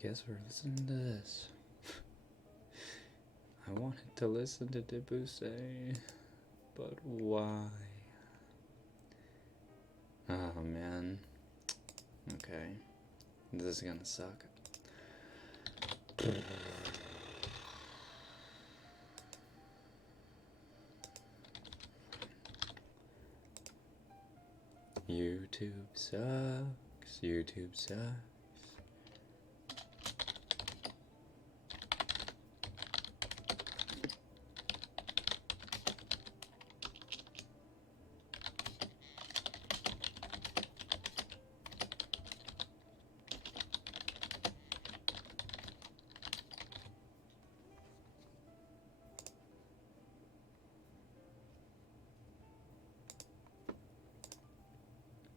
guess we're listening to this. I wanted to listen to Debussy, but why? Oh man. Okay. This is gonna suck. YouTube sucks. YouTube sucks.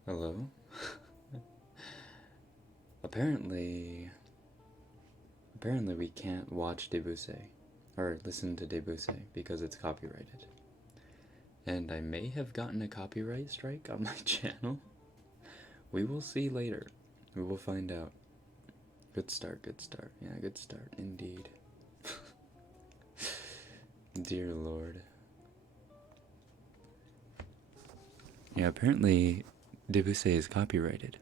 Hello? Apparently we can't watch Debussy or listen to Debussy because it's copyrighted. And I may have gotten a copyright strike on my channel. We will see later. We will find out. Good start, good start. Yeah, good start indeed. Dear Lord. Yeah, apparently Debussy is copyrighted.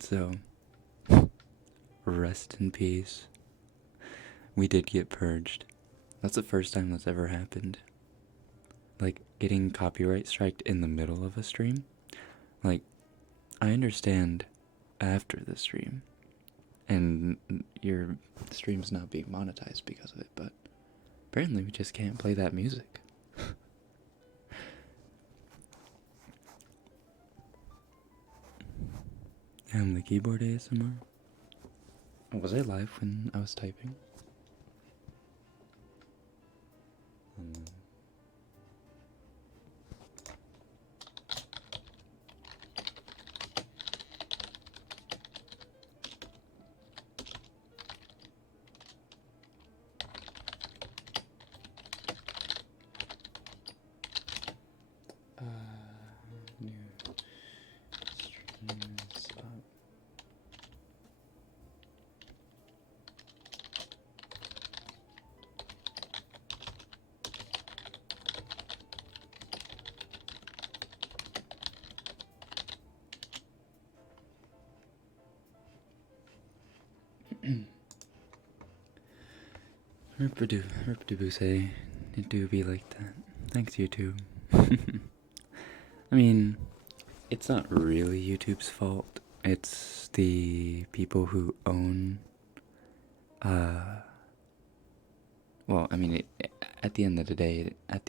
So, rest in peace. We did get purged. That's the first time that's ever happened. Like, getting copyright striked in the middle of a stream. Like, I understand after the stream. And your stream's not being monetized because of it, but apparently we just can't play that music. And the keyboard ASMR. Was I live when I was typing? New streams up. Rip Debussy. It do be like that. Thanks, YouTube. I mean, it's not really YouTube's fault. It's the people who own, well, I mean, at the end of the day, it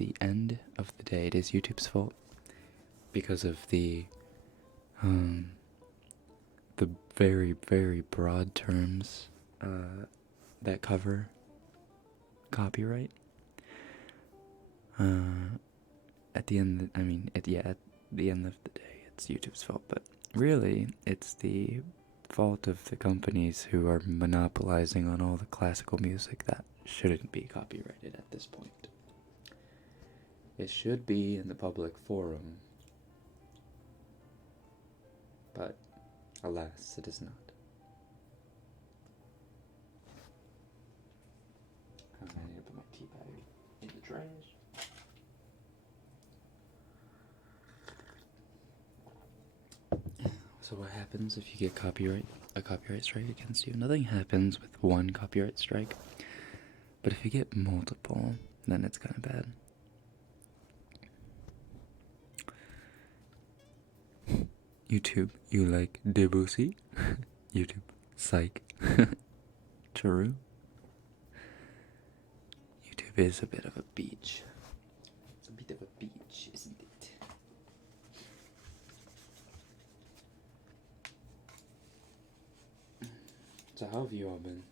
is YouTube's fault. Because of the very, very broad terms, that cover copyright. At the end of the day, it's YouTube's fault, but really, it's the fault of the companies who are monopolizing on all the classical music that shouldn't be copyrighted at this point. It should be in the public forum, but alas, it is not. I need to put my tea bag in the trash. So what happens if you get a copyright strike against you? Nothing happens with one copyright strike, but if you get multiple, then it's kind of bad. YouTube, you like Debussy? YouTube, psych. True. YouTube is a bit of a beach. It's a bit of a beach, isn't it? So how have you all been?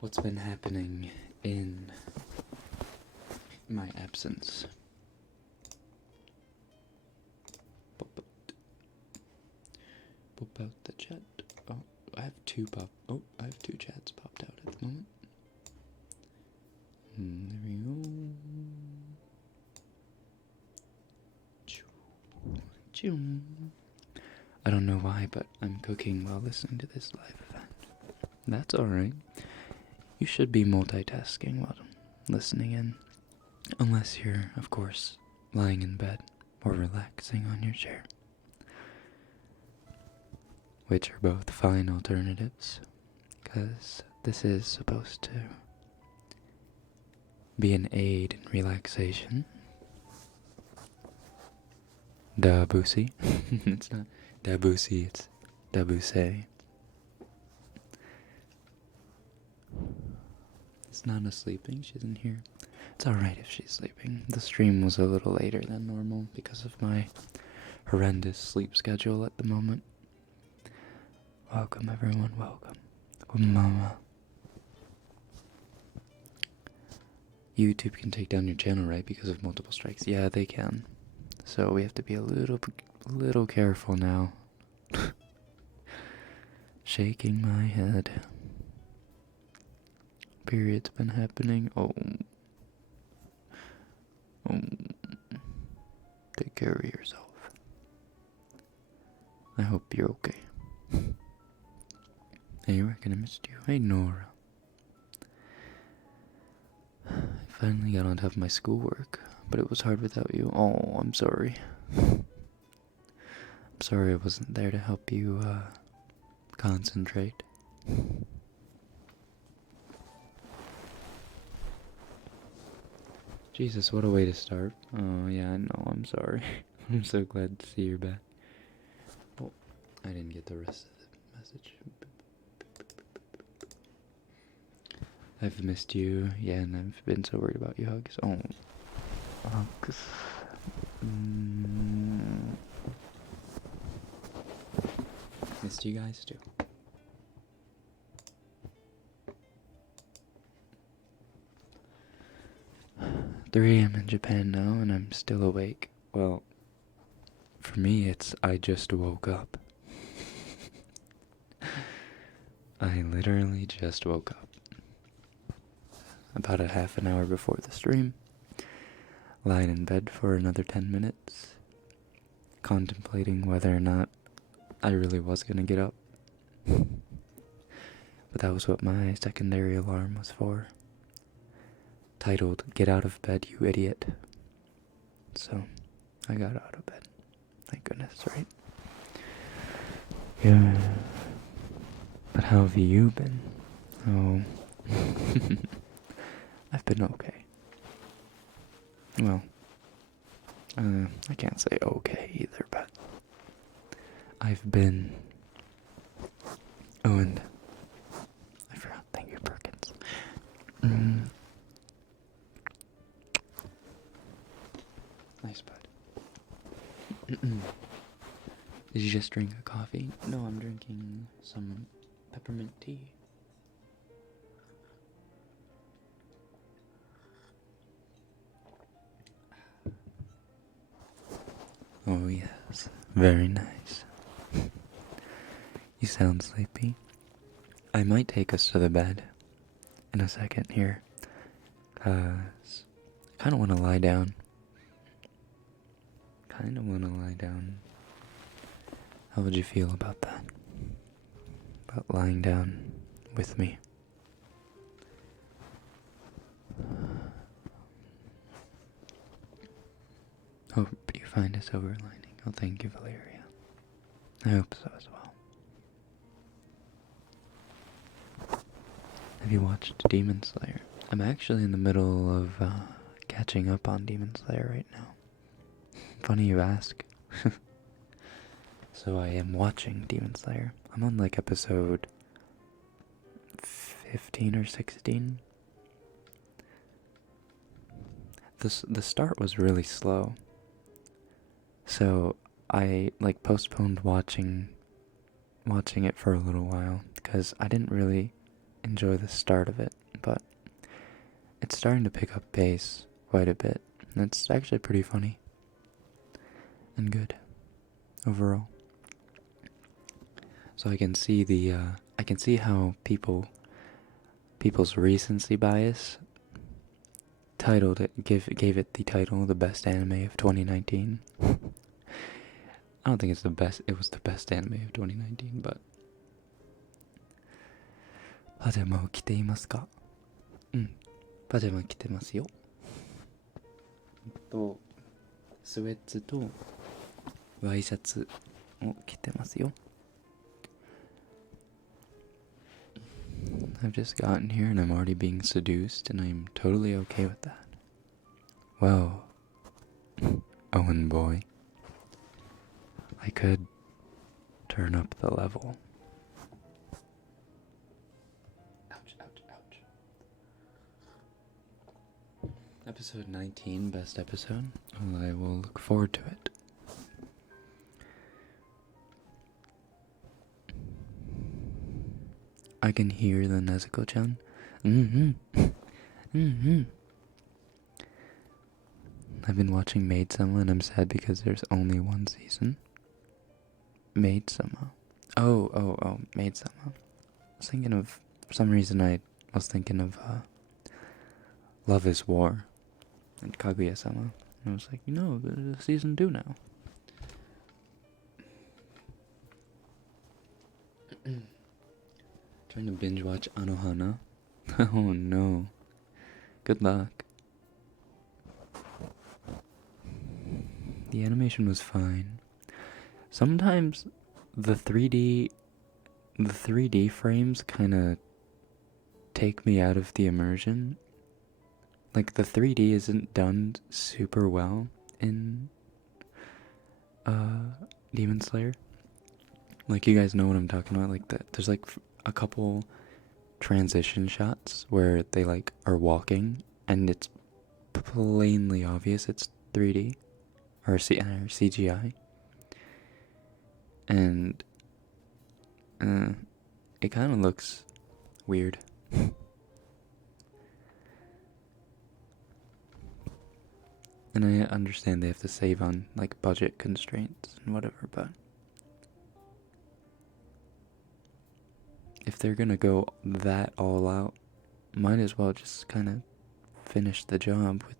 What's been happening in my absence? Pop out the chat. Oh, I have two chats popped out at the moment. There we go. I don't know why, but I'm cooking while listening to this live event. That's alright. You should be multitasking while listening in. Unless you're, of course, lying in bed or relaxing on your chair. Which are both fine alternatives. Because this is supposed to be an aid in relaxation. Debussy. It's not Debussy, it's Debussy. It's Nana sleeping, she isn't here. It's alright if she's sleeping. The stream was a little later than normal because of my horrendous sleep schedule at the moment. Welcome everyone, welcome. Mama. YouTube can take down your channel, right, because of multiple strikes? Yeah, they can. So we have to be a little careful now. Shaking my head. Period's been happening. Oh. Take care of yourself. I hope you're okay. Hey, Rekken, I missed you. Hey, Nora. I finally got on top of my schoolwork, but it was hard without you. Oh, I'm sorry. I'm sorry I wasn't there to help you, concentrate. Jesus, what a way to start. Oh, yeah, I know, I'm sorry. I'm so glad to see you're back. Oh, I didn't get the rest of the message. I've missed you, yeah, and I've been so worried about you, Hugs. Oh, Hugs. Missed you guys too. 3 AM in Japan now, and I'm still awake. Well, for me, it's I just woke up. I literally just woke up. About a half an hour before the stream. Lying in bed for another 10 minutes. Contemplating whether or not I really was gonna get up. But that was what my secondary alarm was for. Titled, "Get Out of Bed, You Idiot." So, I got out of bed. Thank goodness, right? Yeah. But how have you been? Oh. I've been okay. Well, I can't say okay either, but I've been... Oh, and I forgot. Thank you, Perkins. Nice, bud. Did you just drink a coffee? No, I'm drinking some peppermint tea. Oh yes, very nice. You sound sleepy. I might take us to the bed in a second here, 'cause I kind of want to lie down. How would you feel about that? About lying down with me? Hope you find a silver lining. Oh, thank you, Valeria. I hope so as well. Have you watched Demon Slayer? I'm actually in the middle of catching up on Demon Slayer right now. Funny you ask. So I am watching Demon Slayer. I'm on like episode 15 or 16. The start was really slow. So I like postponed watching it for a little while because I didn't really enjoy the start of it, but it's starting to pick up pace quite a bit, and it's actually pretty funny and good overall. So I can see how people's recency bias gave it the title the best anime of 2019. I don't think it's the best. It was the best anime of 2019, but パジャマを着ていますか？うん、パジャマ着てますよ。とスウェッツとワイシャツを着てますよ。I've just gotten here and I'm already being seduced and I'm totally okay with that. Whoa, Owen boy. I could turn up the level. Ouch, ouch, ouch. Episode 19, best episode. Well, I will look forward to it. I can hear the Nezuko-chan. I've been watching Maid-sama and I'm sad because there's only one season. Maid-sama. Oh, Maid-sama. I was thinking of, for some reason I was thinking of Love is War and Kaguya-sama. And I was like, there's season 2 now. Trying to binge watch Anohana. Oh no. Good luck. The animation was fine. Sometimes the 3D frames kind of take me out of the immersion. Like the 3D isn't done super well in Demon Slayer. Like you guys know what I'm talking about. Like there's like a couple transition shots where they like are walking and it's plainly obvious it's 3D or CGI. And it kind of looks weird. And I understand they have to save on like budget constraints and whatever, but if they're gonna go that all out, might as well just kind of finish the job with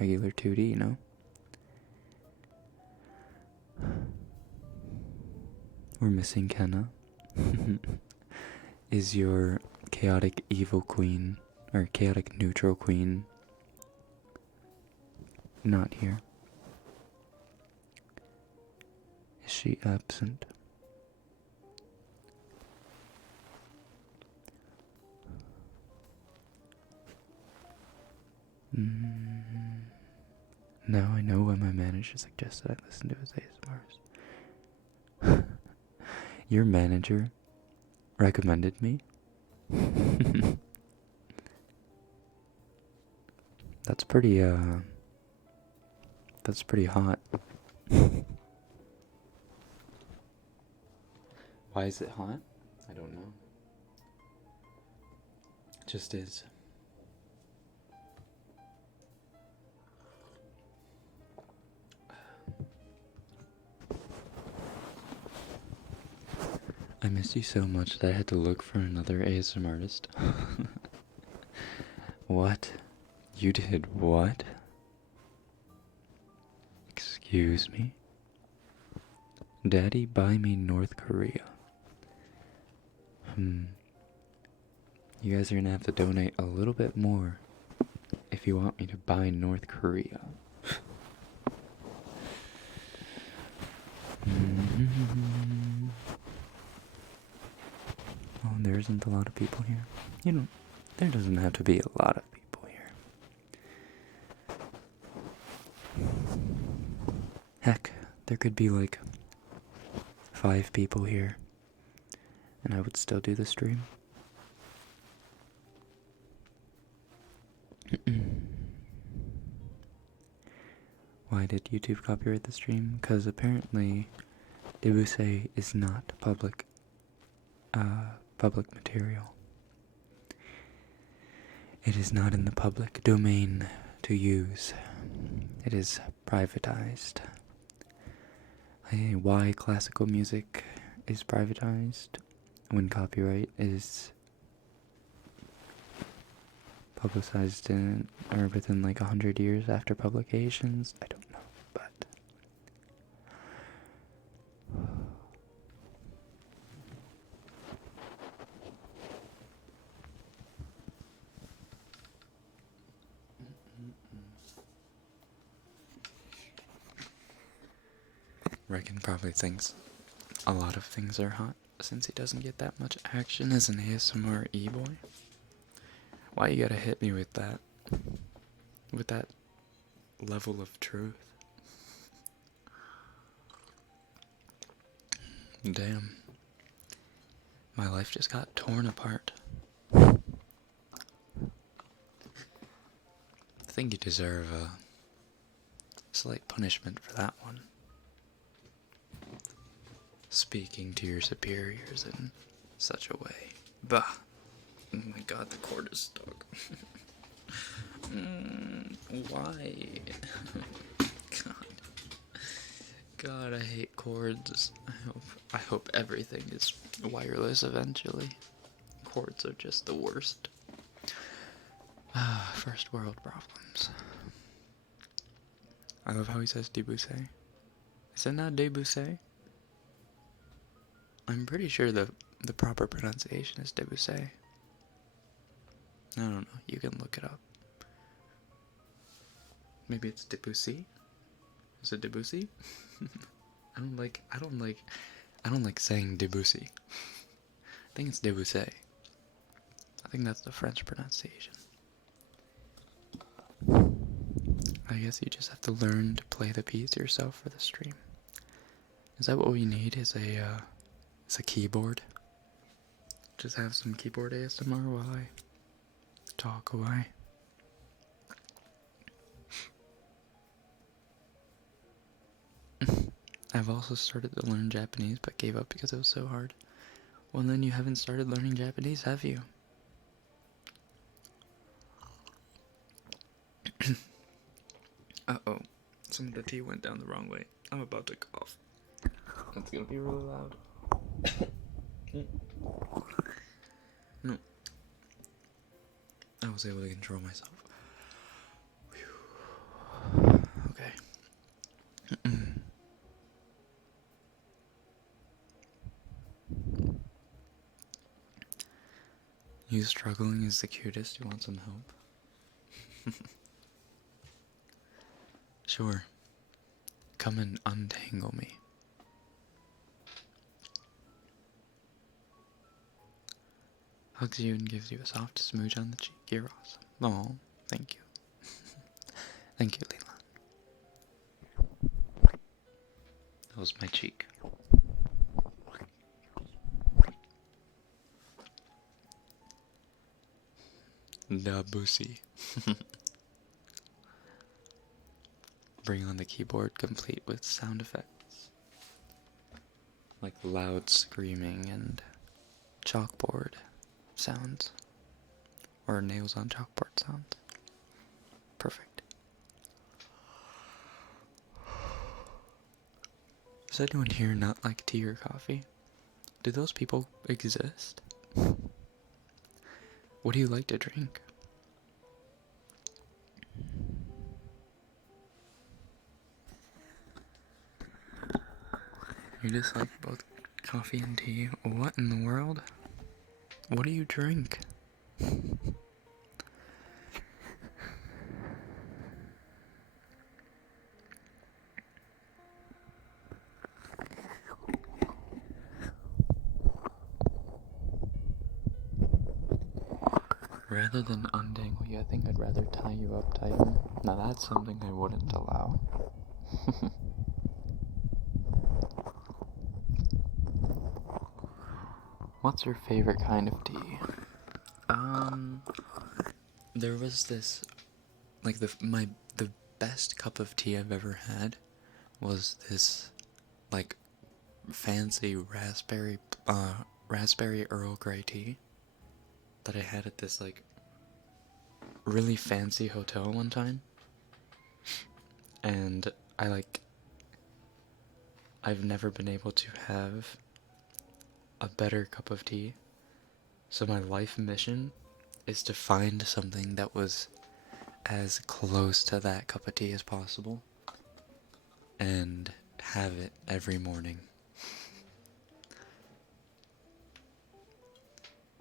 regular 2D, We're missing Kenna. Is your chaotic evil queen, or chaotic neutral queen, not here? Is she absent? Now I know why my manager suggested I listen to his ASMRs. Your manager recommended me? That's pretty hot. Why is it hot? I don't know. It just is. I miss you so much that I had to look for another ASMR artist. What? You did what? Excuse me? Daddy, buy me North Korea. You guys are gonna have to donate a little bit more if you want me to buy North Korea. Oh, there isn't a lot of people here. There doesn't have to be a lot of people here. Heck, there could be like 5 people here, and I would still do the stream. Why did YouTube copyright the stream? Because apparently Debuse is not public material. It is not in the public domain to use. It is privatized. Why classical music is privatized when copyright is publicized or within like 100 years after publications? I don't know, but Rekken probably thinks a lot of things are hot since he doesn't get that much action as an ASMR e-boy. Why you gotta hit me with that? With that level of truth? Damn. My life just got torn apart. I think you deserve a slight punishment for that one. Speaking to your superiors in such a way. Bah! Oh my god, the cord is stuck. Why? God. God, I hate cords. I hope everything is wireless eventually. Cords are just the worst. First world problems. I love how he says débouché. Is it not débouché? I'm pretty sure the proper pronunciation is débouché. I don't know. You can look it up. Maybe it's Debussy? Is it Debussy? I don't like saying Debussy. I think it's Debussy. I think that's the French pronunciation. I guess you just have to learn to play the piece yourself for the stream. Is that what we need? Is a keyboard? Just have some keyboard ASMR while I talk away. I've also started to learn Japanese, but gave up because it was so hard. Well, then you haven't started learning Japanese, have you? Uh-oh. Some of the tea went down the wrong way. I'm about to cough. It's gonna be really loud. No. I was able to control myself. Whew. Okay. You struggling is the cutest. You want some help? Sure. Come and untangle me. Hugs you and gives you a soft smooch on the cheek. You're awesome. Oh, thank you. Thank you, Leland. That was my cheek. Debussy. Bring on the keyboard complete with sound effects. Like loud screaming and chalkboard sounds. Or nails on chalkboard sounds. Perfect. Does anyone here not like tea or coffee? Do those people exist? What do you like to drink? You just like both coffee and tea? What in the world? What do you drink? Rather than untangle you, I think I'd rather tie you up tighter. Now that's something I wouldn't allow. What's your favorite kind of tea? There was this, like the best cup of tea I've ever had was this, like, fancy raspberry Earl Grey tea that I had at this, like, really fancy hotel one time. And I've never been able to have a better cup of tea. So my life mission is to find something that was as close to that cup of tea as possible and have it every morning.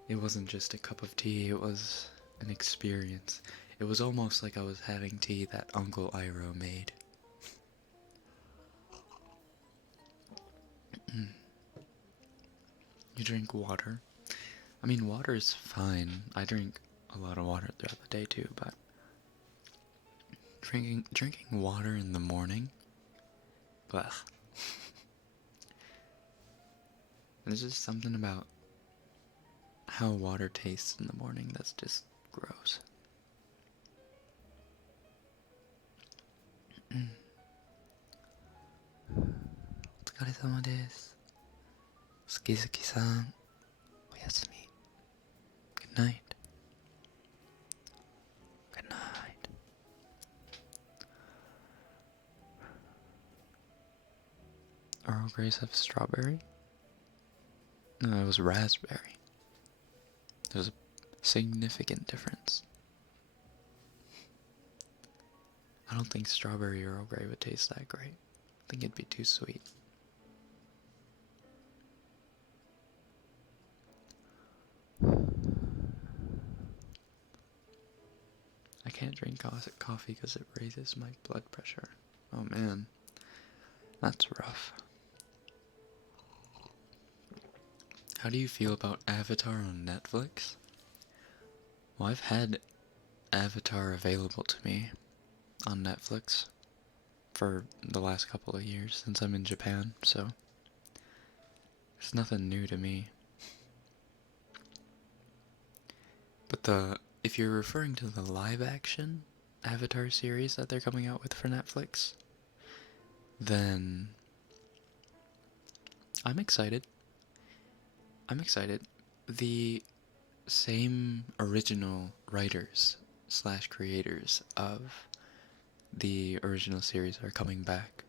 It wasn't just a cup of tea, it was an experience. It was almost like I was having tea that Uncle Iroh made. You drink water. I mean, water is fine. I drink a lot of water throughout the day too, but drinking water in the morning, blech. There's just something about how water tastes in the morning that's just gross. お疲れ様です。好き好きさん、おやすみ。Good night. Good night. Earl Grey's have strawberry? No, it was raspberry. There's a significant difference. I don't think strawberry Earl Grey would taste that great. I think it'd be too sweet. I can't drink coffee because it raises my blood pressure. Oh man, that's rough. How do you feel about Avatar on Netflix? Well, I've had Avatar available to me on Netflix for the last couple of years since I'm in Japan, so it's nothing new to me. But if you're referring to the live action Avatar series that they're coming out with for Netflix, then I'm excited. The same original writers / creators of the original series are coming back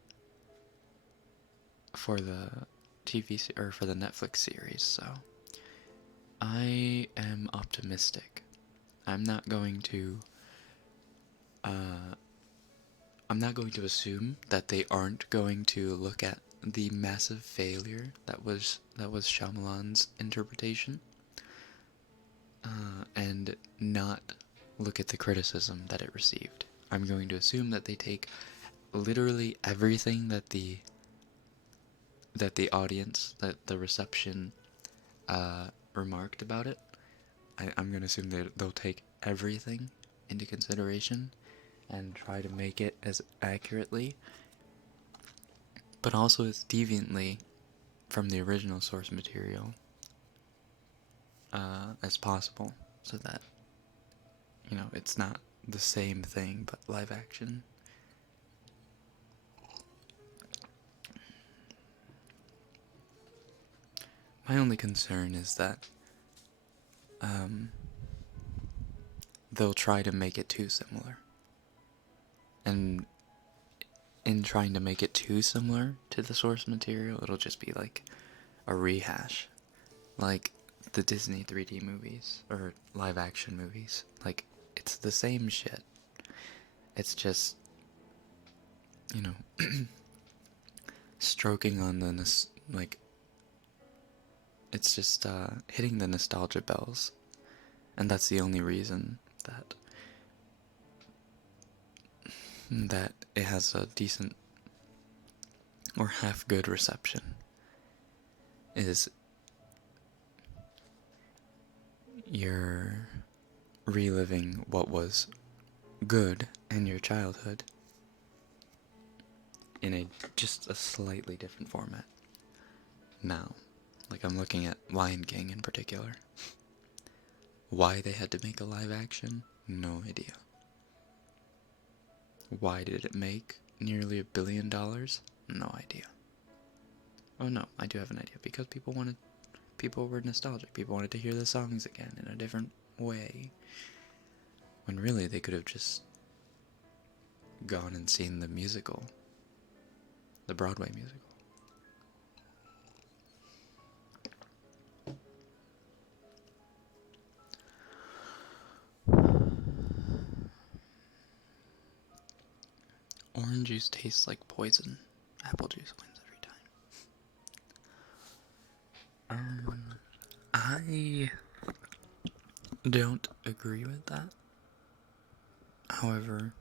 for the or for the Netflix series, so I am optimistic. I'm not going to assume that they aren't going to look at the massive failure that was Shyamalan's interpretation, and not look at the criticism that it received. I'm going to assume that they take literally everything that the audience, that the reception remarked about it. I'm going to assume that they'll take everything into consideration and try to make it as accurately, but also as deviantly from the original source material as possible, so that, you know, it's not the same thing but live action. My only concern is that they'll try to make it too similar. And in trying to make it too similar to the source material, it'll just be like a rehash. Like the Disney 3D movies, or live action movies. Like, it's the same shit. It's just, you know, stroking on the, like, it's just hitting the nostalgia bells. And that's the only reason that it has a decent or half good reception, is you're reliving what was good in your childhood in just a slightly different format. Now, like, I'm looking at Lion King in particular. Why they had to make a live action? No idea. Why did it make nearly $1 billion? No idea. Oh no, I do have an idea. Because people were nostalgic. People wanted to hear the songs again in a different way. When really they could have just gone and seen the musical. The Broadway musical. Orange juice tastes like poison. Apple juice wins every time. I don't agree with that. However,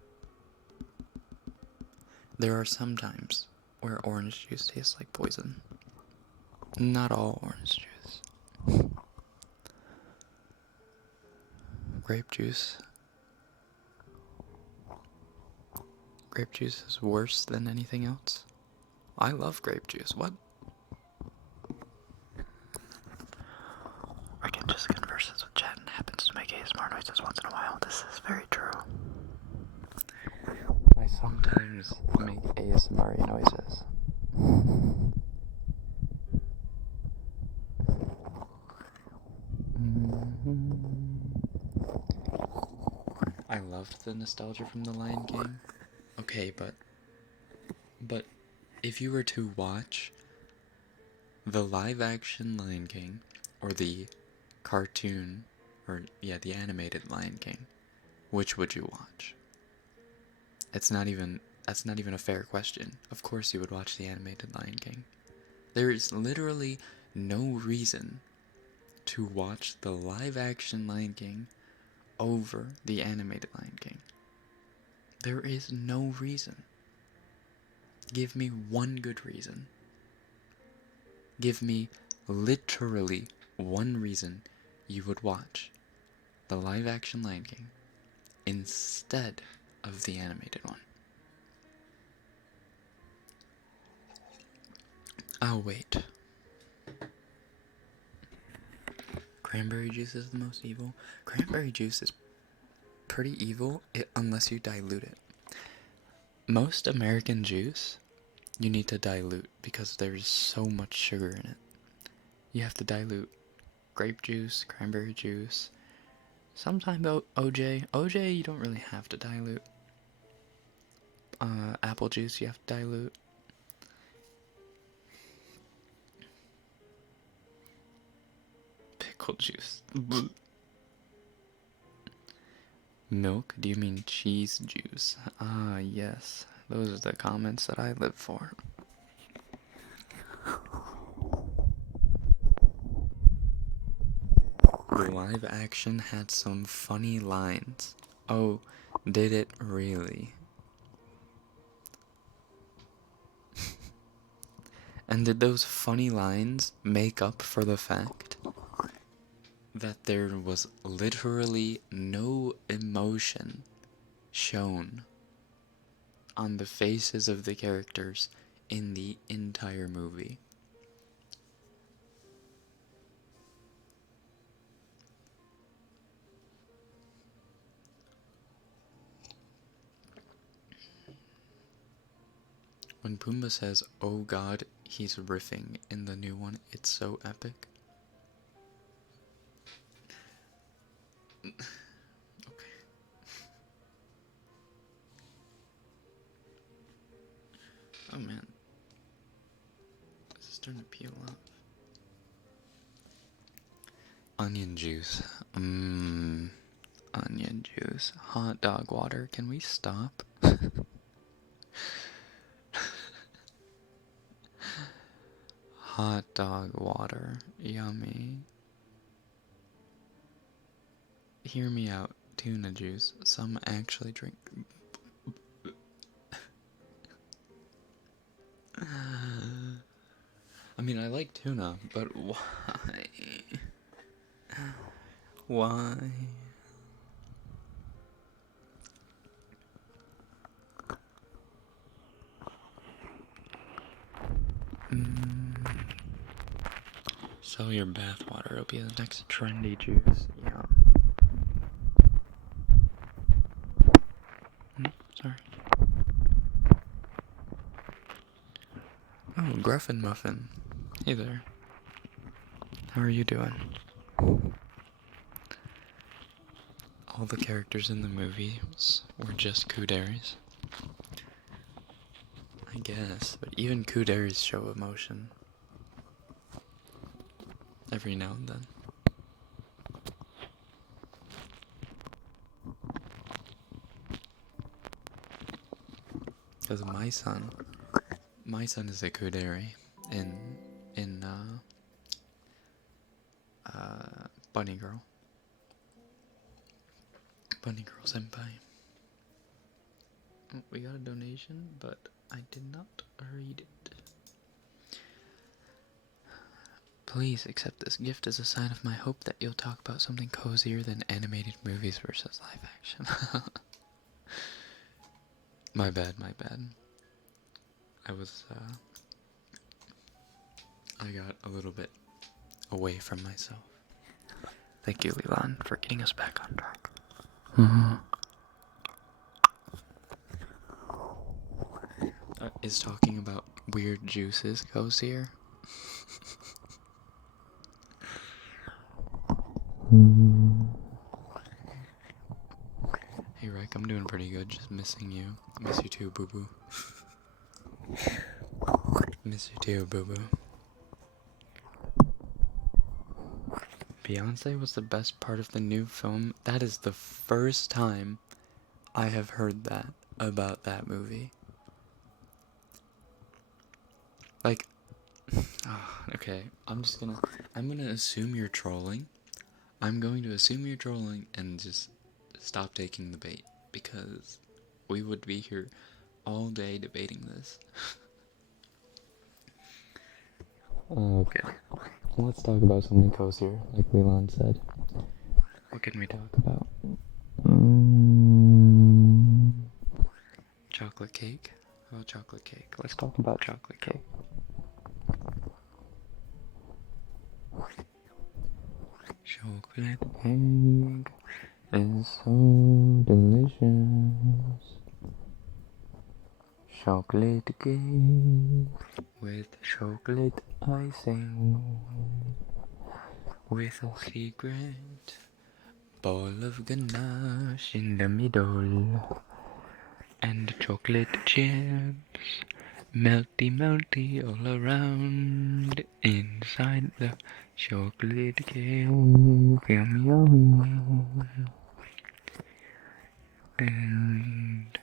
there are some times where orange juice tastes like poison. Not all orange juice. grape juice. Grape juice is worse than anything else. I love grape juice. What? Rekken just converses with chat and happens to make ASMR noises once in a while. This is very true. I sometimes make ASMR noises. I loved the nostalgia from The Lion King. Okay, but if you were to watch the live-action Lion King or the cartoon, or yeah, the animated Lion King, which would you watch? That's not even a fair question. Of course you would watch the animated Lion King. There is literally no reason to watch the live-action Lion King over the animated Lion King. There is no reason. Give me one good reason. Give me literally one reason you would watch the live-action Lion King instead of the animated one. I'll wait. Cranberry juice is the most evil. Cranberry juice is pretty evil unless you dilute it. Most American juice, you need to dilute because there's so much sugar in it. You have to dilute grape juice, cranberry juice, sometimes OJ. OJ you don't really have to dilute. Apple juice you have to dilute. Pickle juice. Milk? Do you mean cheese juice? Ah, yes. Those are the comments that I live for. The live action had some funny lines. Oh, did it really? And did those funny lines make up for the fact that there was literally no emotion shown on the faces of the characters in the entire movie? When Pumbaa says, "Oh God," he's riffing in the new one. It's so epic. Okay. Oh man. This is starting to peel off. Onion juice. Onion juice. Hot dog water. Can we stop? Hot dog water. Yummy. Hear me out. Tuna juice. Some actually drink. I mean, I like tuna, but why? Why? Sell your bathwater. It'll be the next trendy juice. Yeah. Sorry. Oh, Gruffin Muffin. Hey there. How are you doing? All the characters in the movies were just Kuderis. I guess, but even Kuderis show emotion. Every now and then. Because my son is a Kuderi in Bunny Girl Senpai. Oh, we got a donation, but I did not read it. Please accept this gift as a sign of my hope that you'll talk about something cozier than animated movies versus live action. My bad. I got a little bit away from myself. Thank you, Leland, for getting us back on track. Is talking about weird juices cozier? Hey, Rick, I'm doing pretty good, just missing you. Miss you too, boo-boo. Miss you too, boo-boo. Beyonce was the best part of the new film. That is the first time I have heard that about that movie. Like, okay, I'm gonna assume you're trolling. I'm going to assume you're trolling and just stop taking the bait, because we would be here all day debating this. Okay, let's talk about something cozier, like Leland said. What can we talk about? Chocolate cake? How about chocolate cake? Let's talk about chocolate cake. Chocolate cake is so delicious. Chocolate cake with chocolate icing, with a secret ball of ganache in the middle, and chocolate chips, melty all around inside the chocolate cake. Yummy. And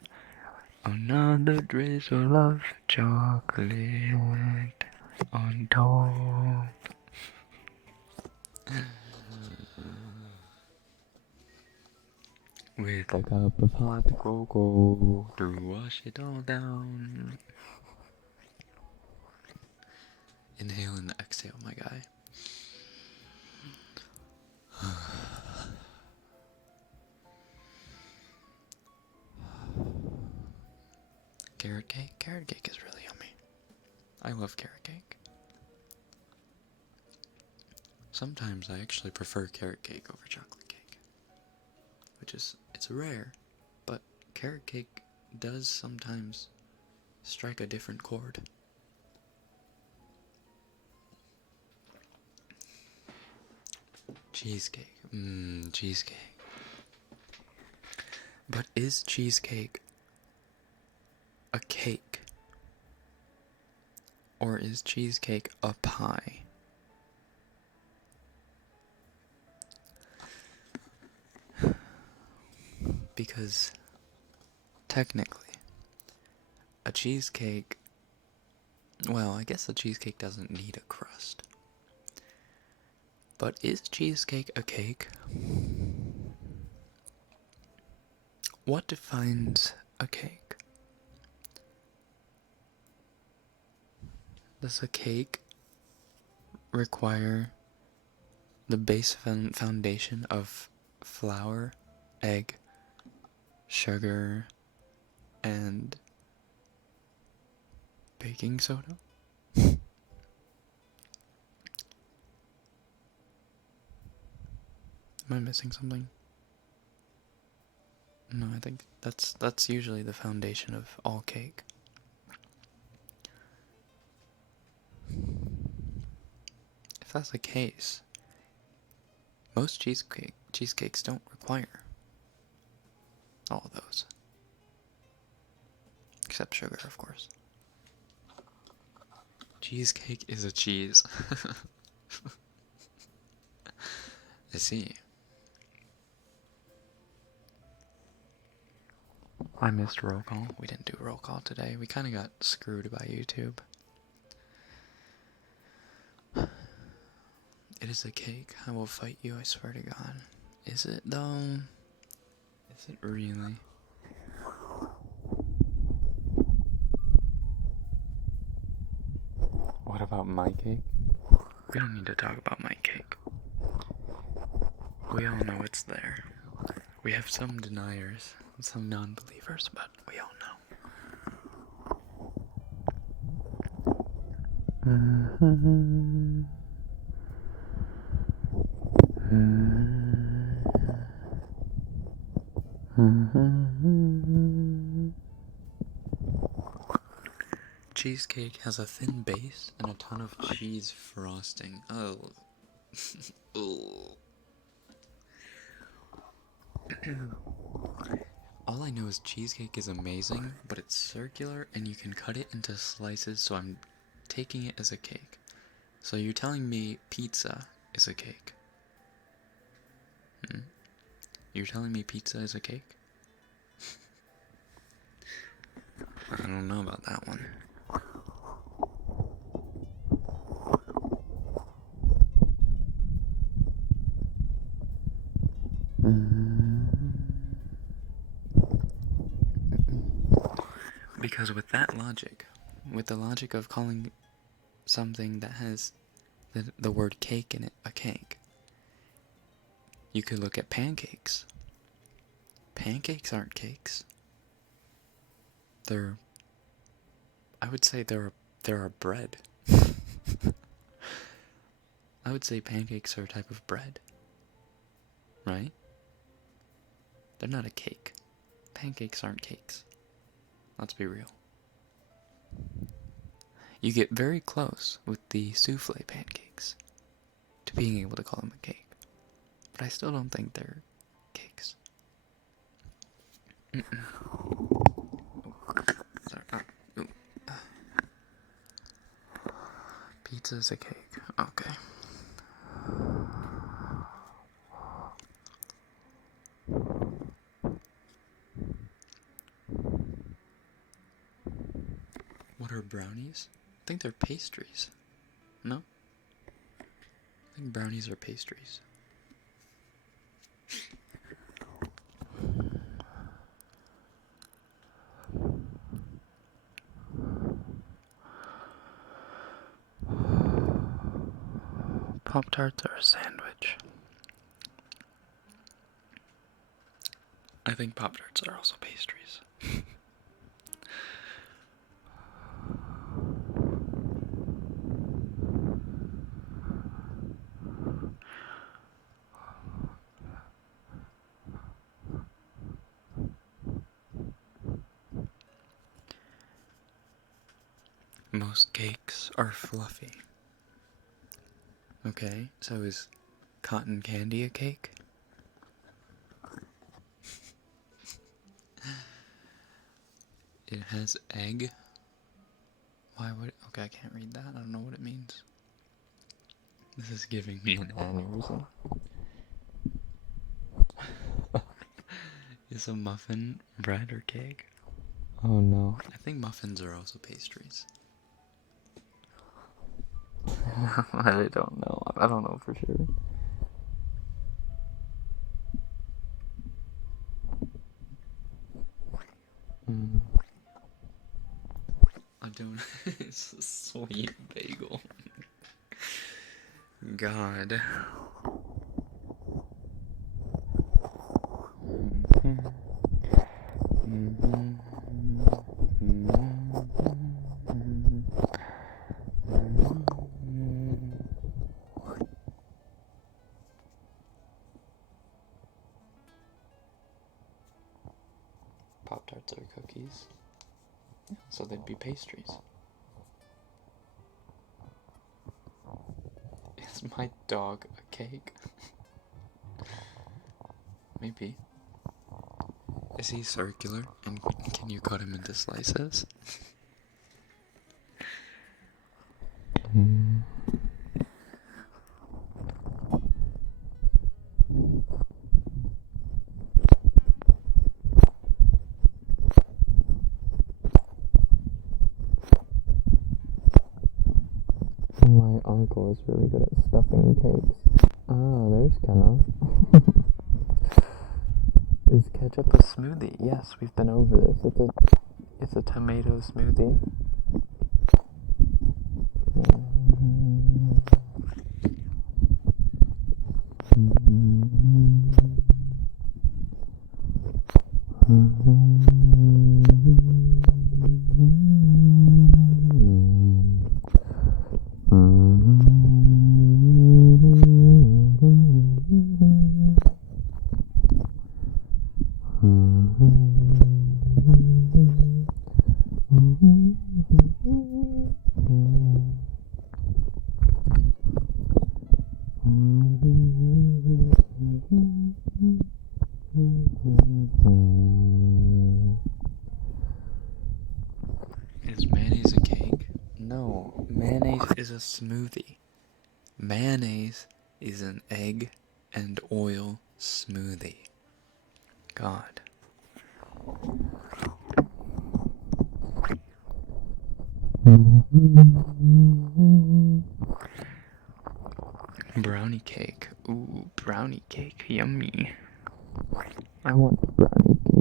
another drizzle of chocolate on top. With a cup of hot cocoa to wash it all down. Inhale and exhale, my guy. Carrot cake? Carrot cake is really yummy. I love carrot cake. Sometimes I actually prefer carrot cake over chocolate cake. It's rare, but carrot cake does sometimes strike a different chord. Cheesecake. Cheesecake. But is cheesecake a cake? Or is cheesecake a pie? Because technically, a cheesecake, well, I guess a cheesecake doesn't need a crust. But is cheesecake a cake? What defines a cake? Does a cake require the base foundation of flour, egg, sugar, and baking soda? Am I missing something? No, I think that's usually the foundation of all cake. If that's the case, most cheesecakes don't require all of those. Except sugar, of course. Cheesecake is a cheese. I see. I missed roll call. We didn't do roll call today. We kind of got screwed by YouTube. It is a cake. I will fight you, I swear to God. Is it though? Is it really? What about my cake? We don't need to talk about my cake. We all know it's there. We have some deniers, some non-believers, but we all know. Cheesecake has a thin base and a ton of cheese frosting. Oh. Oh. All I know is cheesecake is amazing, but it's circular and you can cut it into slices, so I'm taking it as a cake. So you're telling me pizza is a cake? You're telling me pizza is a cake? I don't know about that one. Because with that logic, with the logic of calling something that has the word cake in it a cake, you could look at pancakes. Pancakes aren't cakes. I would say they're a bread. I would say pancakes are a type of bread. Right? They're not a cake. Pancakes aren't cakes. Let's be real. You get very close with the souffle pancakes to being able to call them a cake. But I still don't think they're cakes. Sorry. Pizza's a cake. Okay. What are brownies? I think they're pastries. No? I think brownies are pastries. Pop-Tarts are a sandwich. I think Pop-Tarts are also pastries. Most cakes are fluffy. Okay, so is cotton candy a cake? It has egg. Why would... Okay, I can't read that. I don't know what it means. This is giving me an aneurysm. Is a muffin bread or cake? Oh no. I think muffins are also pastries. I don't know. I don't know for sure. I don't. It's a sweet bagel. God. Pop-Tarts are cookies, so they'd be pastries. Is my dog a cake? Maybe. Is he circular, and can you cut him into slices? My uncle is really good at stuffing cakes. Ah, there's Kenna. Is ketchup a smoothie? Yes, we've been over this. It's a tomato smoothie. Is mayonnaise a cake? No, mayonnaise is a smoothie. Mayonnaise is an egg and oil smoothie. God. Brownie cake. Ooh, brownie cake. Yummy. I want the brownie cake.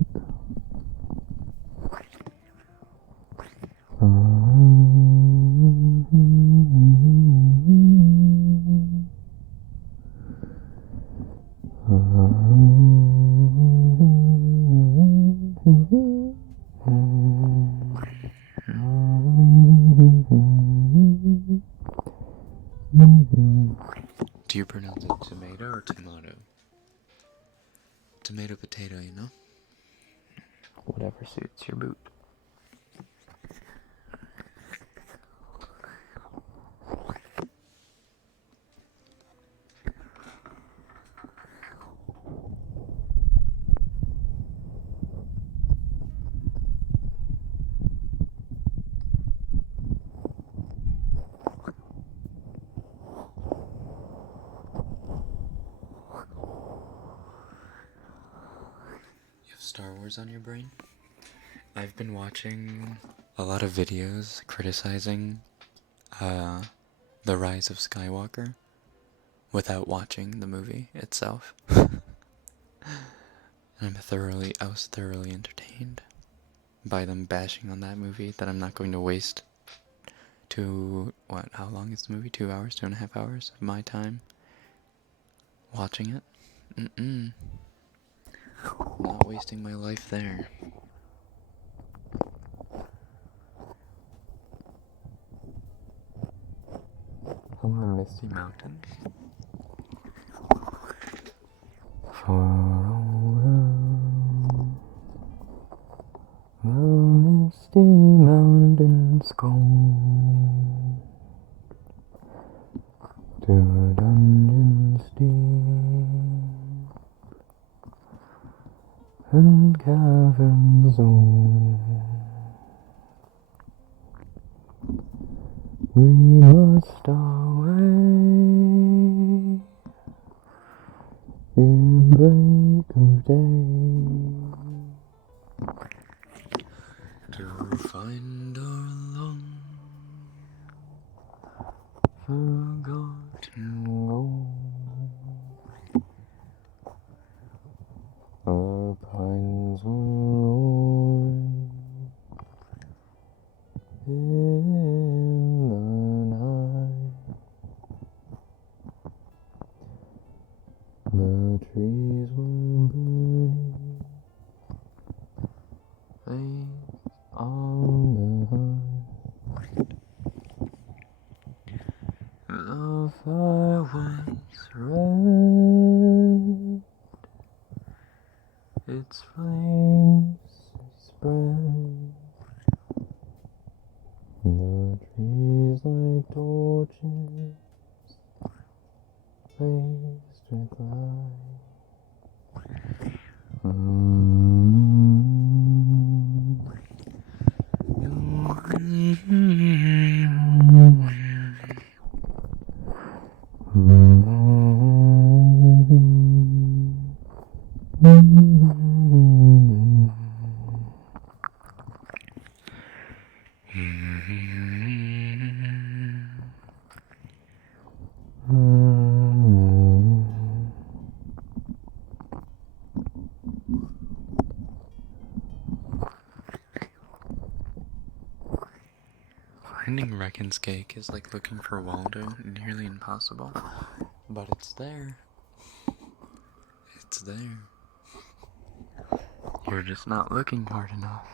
Do you pronounce it tomato or tomato? Tomato, potato, you know? Whatever suits your boot. Star Wars on your brain? I've been watching a lot of videos criticizing The Rise of Skywalker without watching the movie itself. I was thoroughly entertained by them bashing on that movie that I'm not going to waste how long is the movie? 2 hours, 2.5 hours of my time watching it? Not wasting my life there. Hello, Misty Mountain. Far over the misty mountains go to dungeons deep and caverns old. We must away in break of day to find our long forgotten gold. Our pines were roaring in the night. The trees were burning late on the height. The fire was red, its flames spread. The trees like torches blazed with light. Finding Rekken's cake is like looking for Waldo, nearly impossible, but it's there. It's there. You're just not looking hard enough.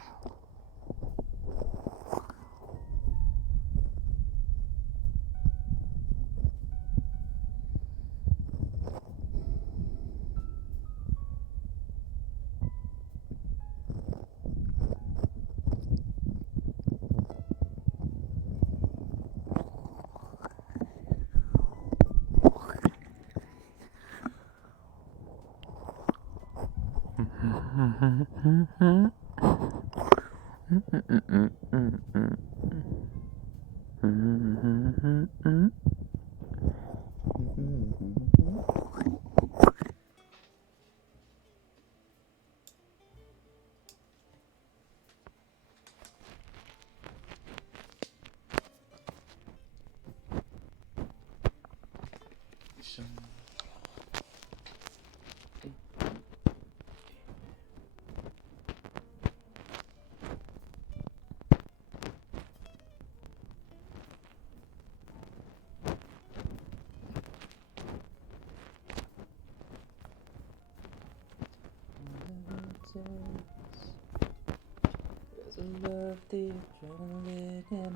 Cause I love the adrenaline in my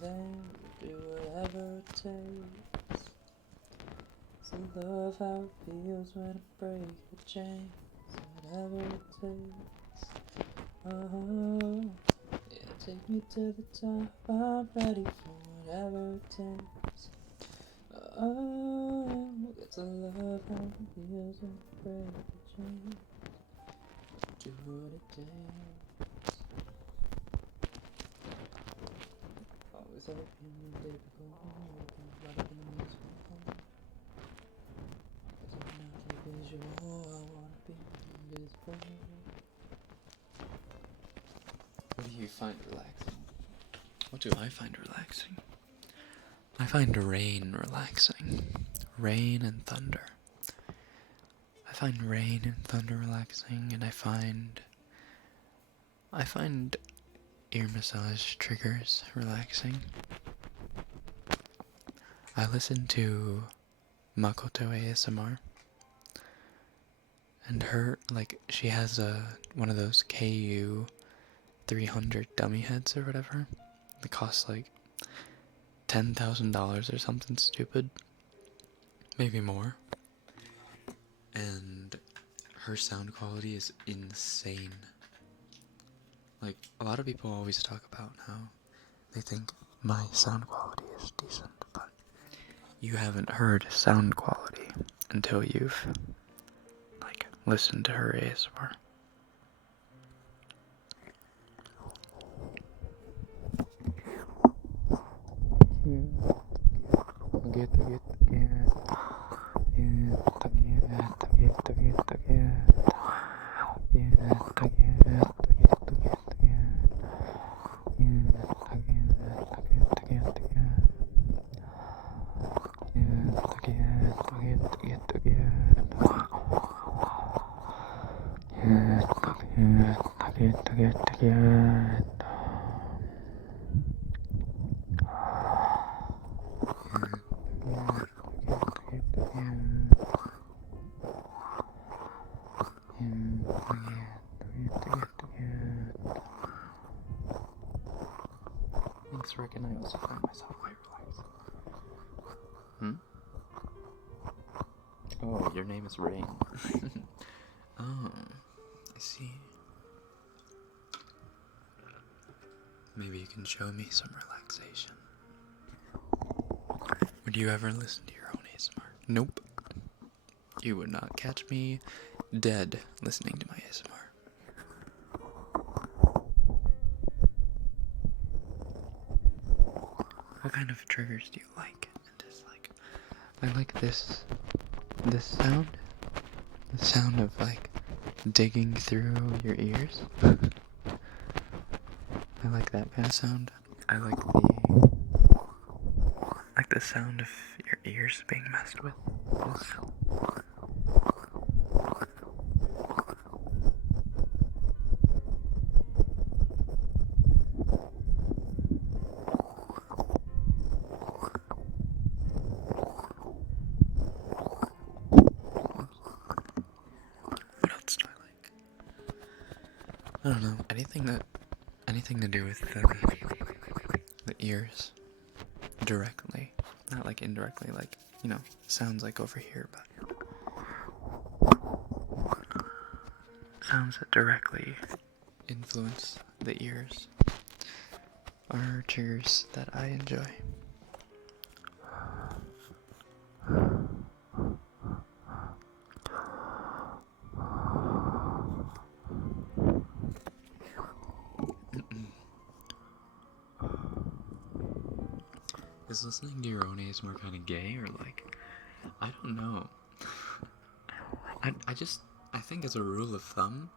veins. Do whatever it takes. I love how it feels when I break the chains. Whatever it takes. Oh, yeah, take me to the top. I'm ready for whatever it takes. Oh, cause I love how it feels when I break the chains. Do what it takes. Always hoping one day before right in the most fun. Cause I'm not visual, I wanna be invisible. What do you find relaxing? What do I find relaxing? I find rain relaxing. Rain and thunder. I find rain and thunder relaxing, and I find ear massage triggers relaxing. I listen to Makoto ASMR, and she has one of those KU 300 dummy heads or whatever. That costs like $10,000 or something stupid, maybe more. And her sound quality is insane. Like, a lot of people always talk about how they think my sound quality is decent, but you haven't heard sound quality until you've, listened to her ASMR. Thanks, Rekken. I also find myself quite relaxed. Oh, your name is Rain. Oh, I see. Maybe you can show me some relaxation. Would you ever listen to your own ASMR? Nope. You would not catch me dead listening to my ASMR. What kind of triggers do you like and dislike? I like this sound. The sound of digging through your ears. I like that kind of sound. I like the sound of your ears being messed with. What else do I like? I don't know, anything to do with the ears directly, not like indirectly, like, you know, sounds like over here, but sounds that directly influence the ears are triggers that I enjoy. Is listening to your own ASMR kind of gay, or like, I don't know. I think as a rule of thumb,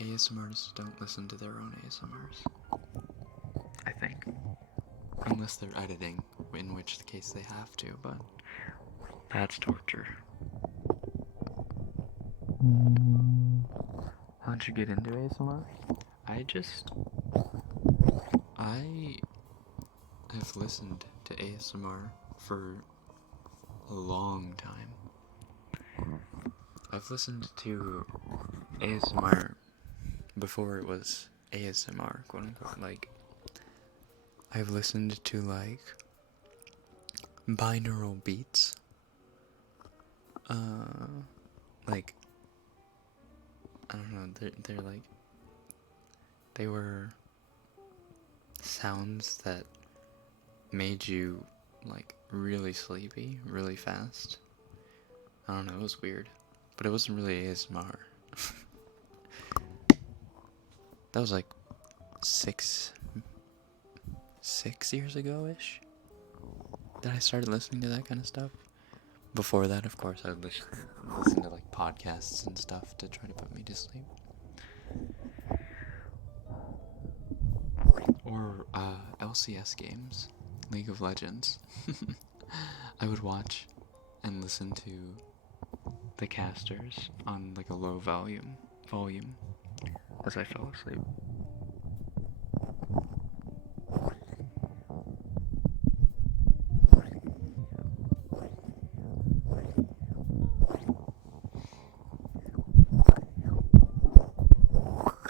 ASMR artists don't listen to their own ASMRs. I think. Unless they're editing, in which case they have to, but that's torture. How'd you get into ASMR? I have listened to ASMR for a long time. I've listened to ASMR before it was ASMR, quote unquote. Like, I've listened to, like, binaural beats. Like, I don't know, they're like, they were sounds that made you, like, really sleepy, really fast. I don't know, it was weird. But it wasn't really ASMR. That was like 6 years ago-ish that I started listening to that kind of stuff. Before that, of course, I would listen to, like, podcasts and stuff to try to put me to sleep. Or LCS games, League of Legends. I would watch and listen to the casters on, like, a low volume as I fell asleep.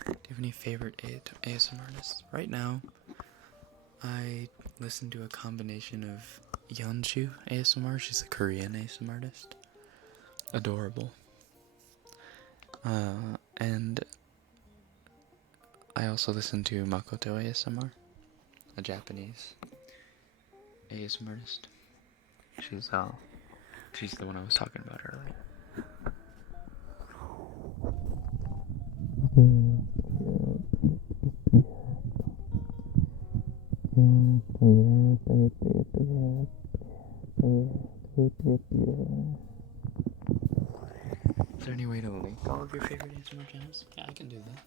Do you have any favorite ASMR artists? Right now, I listen to a combination of Yeonju ASMR. She's a Korean ASMR artist. Adorable. And I also listen to Makoto ASMR, a Japanese ASMR artist. She's the one I was talking about earlier. Is there any way to link all of your favorite ASMR channels? Yeah, I can do that.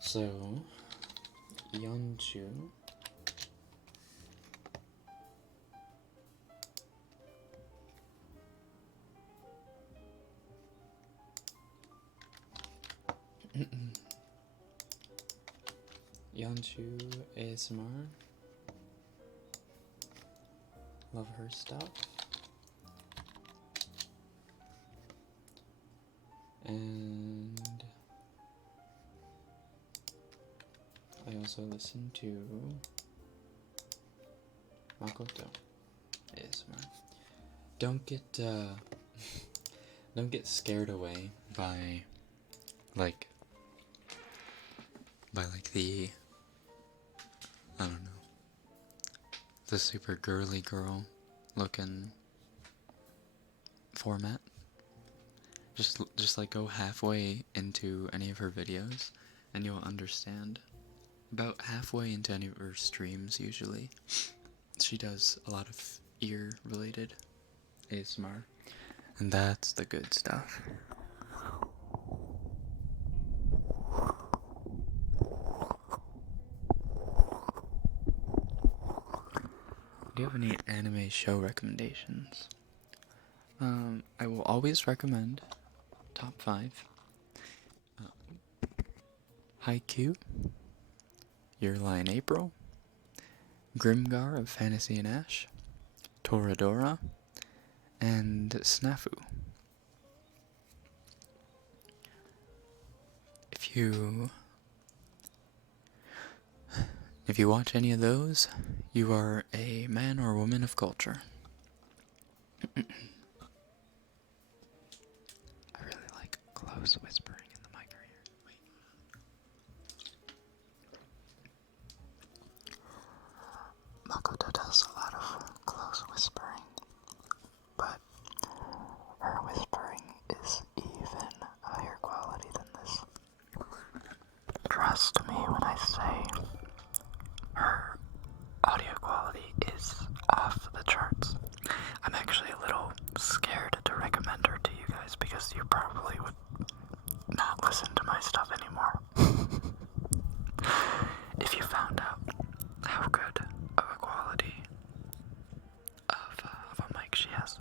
So, Yeonju. Yeonju ASMR. Love her stuff. And I also listen to Makoto ASMR. Don't get scared away by the, I don't know, the super girly girl looking format. Just like go halfway into any of her videos and you'll understand. About halfway into any of her streams usually, she does a lot of ear related ASMR, and that's the good stuff. Do you have any anime show recommendations? I will always recommend top 5. Haikyuu, Your Lie in April, Grimgar of Fantasy and Ash, Toradora, and Snafu. If you watch any of those, you are a man or woman of culture. I really like close whispering in the mic right here. Wait. Makoto does a lot of close whispering, but her whispering is even higher quality than this. Trust me when I say her audio quality is off the charts. I'm actually a little scared to recommend her to you guys because you probably would not listen to my stuff anymore. If you found out how good of a quality of a mic she has.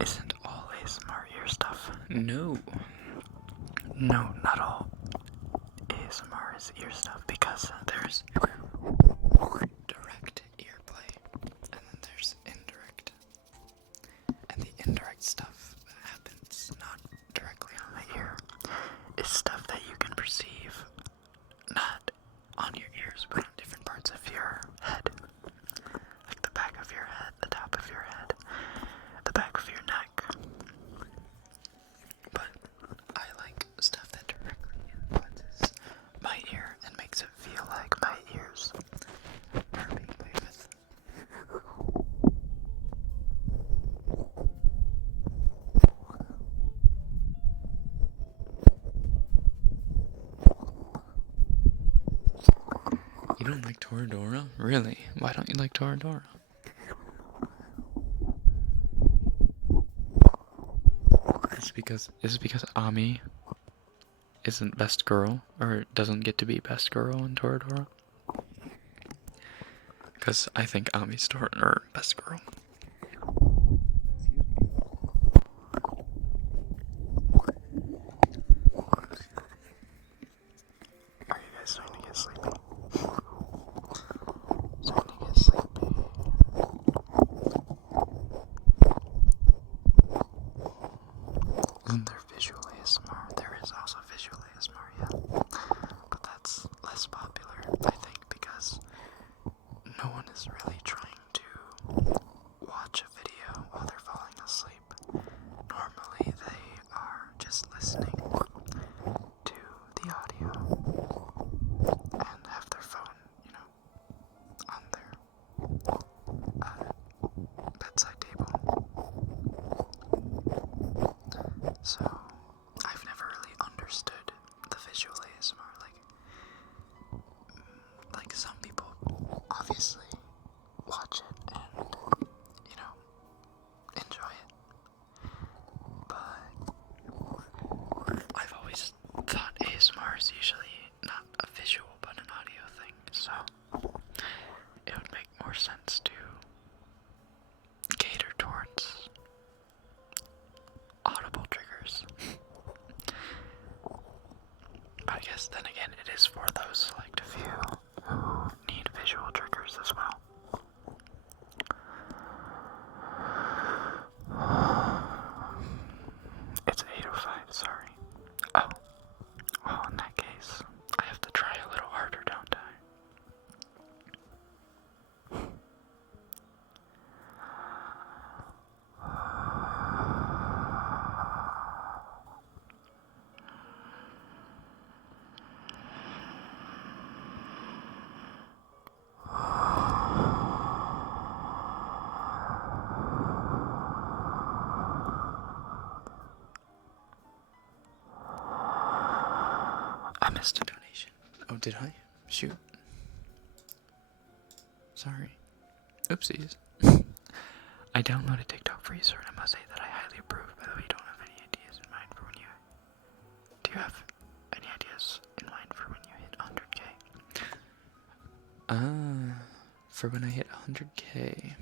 Isn't all ASMR ear stuff? No. No, not all ASMR is ear stuff, because there's direct ear play, and then there's indirect. And the indirect stuff that happens not directly on the ear is stuff that you can perceive not on your ears, but on different parts of your head. Like the back of your head, the top of your head, the back of your neck. But I like stuff that directly influences my ear and makes it feel like my ears are being played with. You don't like Toradora? Really? Why don't you like Toradora? Is it because Ami isn't best girl, or doesn't get to be best girl in Toradora? Because I think Ami's best girl. Are you guys starting to get sleepy? Starting to get sleepy. Isn't there visual ASMR? There is also visual ASMR, yeah. But that's less popular, I think, because no one is really trying to watch a video while they're falling asleep. Normally they are just listening to the audio and have their phone, on their bedside table. So I've never really understood the visual ASMR. Like some people obviously watch it and, enjoy it. But I've always thought ASMR is usually not a visual but an audio thing, so it would make more sense to cater towards audible triggers. But I guess then again, it is for those select few who need visual triggers as well. It's 8:05, sorry. Oh, well, in that case, I have to try a little harder, don't I? I missed a donation. Oh, did I? Shoot. Sorry. Oopsies. I downloaded TikTok for you, sir, and I must say that I highly approve. By the way, you don't have any ideas in mind for when you... Do you have any ideas in mind for when you hit 100K? For when I hit 100K...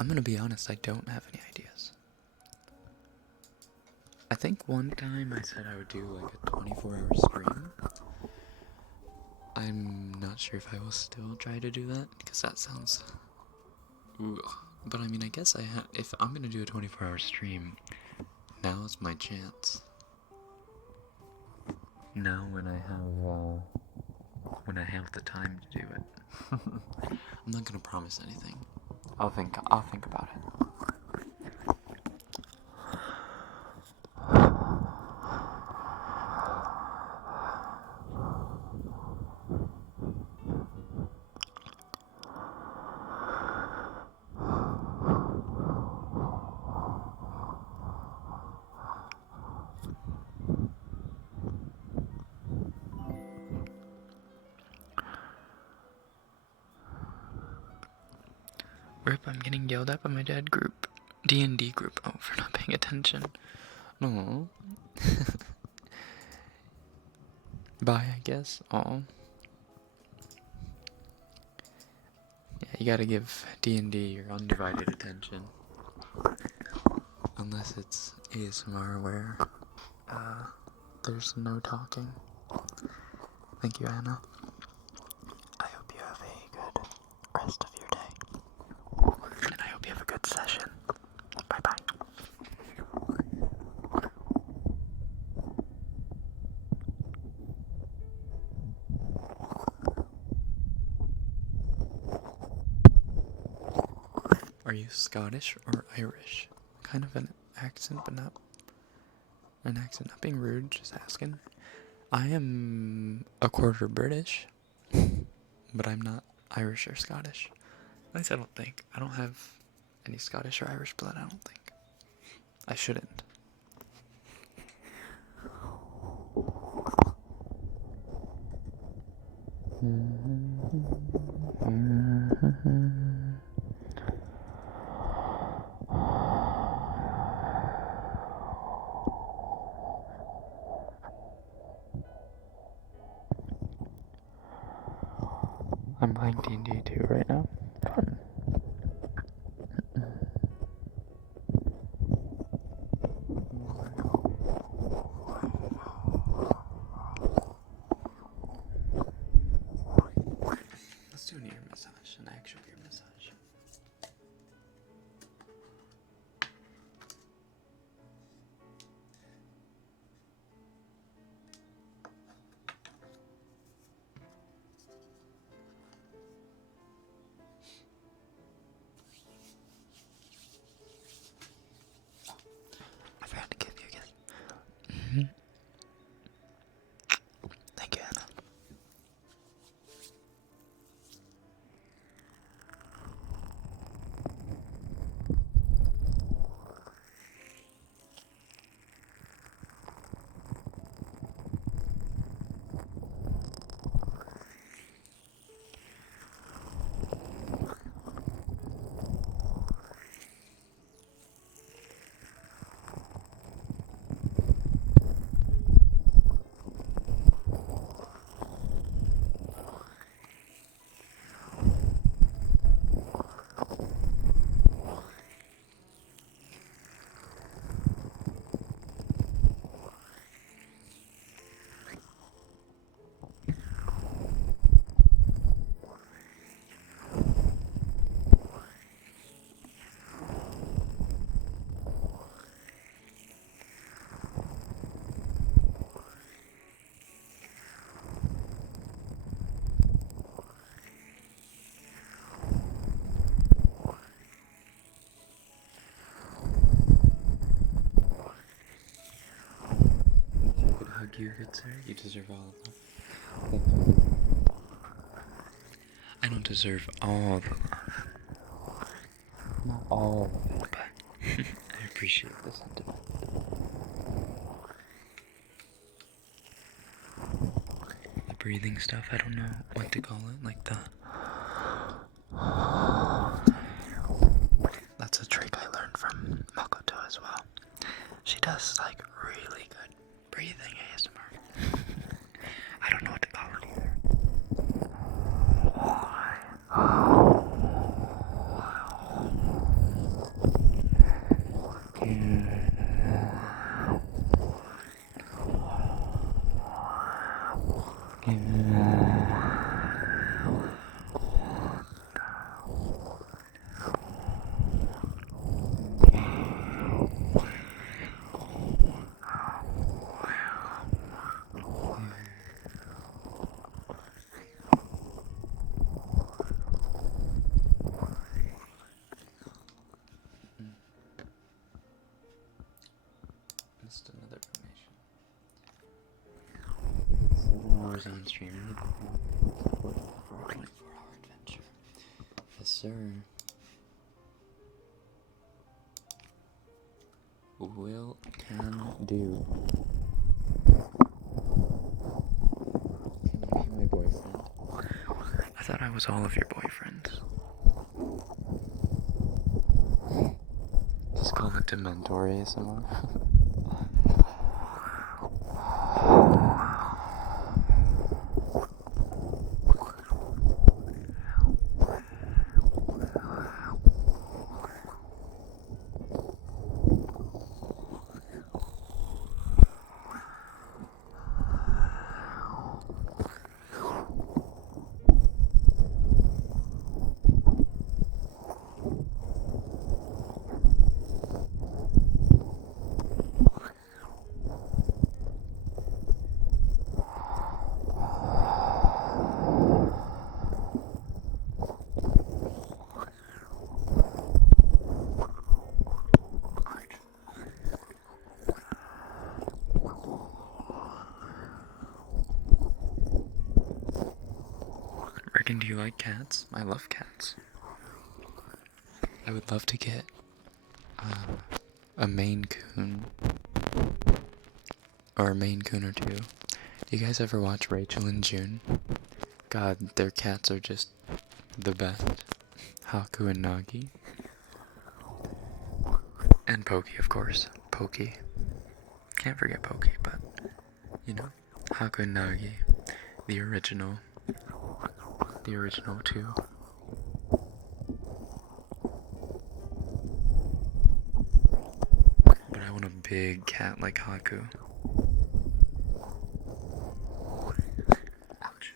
I'm gonna be honest, I don't have any ideas. I think one time I said I would do like a 24-hour stream. I'm not not sure if I will still try to do that, because that sounds... Ugh. But I mean, I guess if I'm gonna do a 24-hour stream, now is my chance. Now when I have the time to do it. I'm not gonna promise anything. I'll think about it. Rip, I'm getting yelled at by my dad group. D&D group. Oh, for not paying attention. No. Bye, I guess. Oh. Yeah, you gotta give D&D your undivided attention. Unless it's ASMR where there's no talking. Thank you, Anna. I hope you have a good rest of your day. And I hope you have a good session. Bye-bye. Are you Scottish or Irish? Kind of an accent, but not an accent. Not being rude, just asking. I am a quarter British, but I'm not Irish or Scottish. At least I don't think. I don't have any Scottish or Irish blood, I don't think. I shouldn't. I'm playing D&D 2 right now. Fun. Let's do an ear massage, an actual ear massage. I forgot to give you a kiss. Thank you, Anna. You, good sir. You deserve all of them. I don't deserve all the love. Not all of it, but I appreciate the sentiment. The breathing stuff, I don't know what to call it, like the... That's a trick I learned from Makoto as well. She does, like, really good breathing ASMR. I don't know what to call it either. was on stream. For our adventure. Yes, sir. Will can do. Can you be my boyfriend? I thought I was all of your boyfriends. Just call it Dementor ASMR. Rekken, do you like cats? I love cats. I would love to get a Maine Coon. Or a Maine Coon or two. Do you guys ever watch Rachel and June? God, their cats are just the best. Haku and Nagi. And Pokey, of course. Pokey. Can't forget Pokey, but, you know, Haku and Nagi. The original. The original two. But I want a big cat like Haku. Ouch.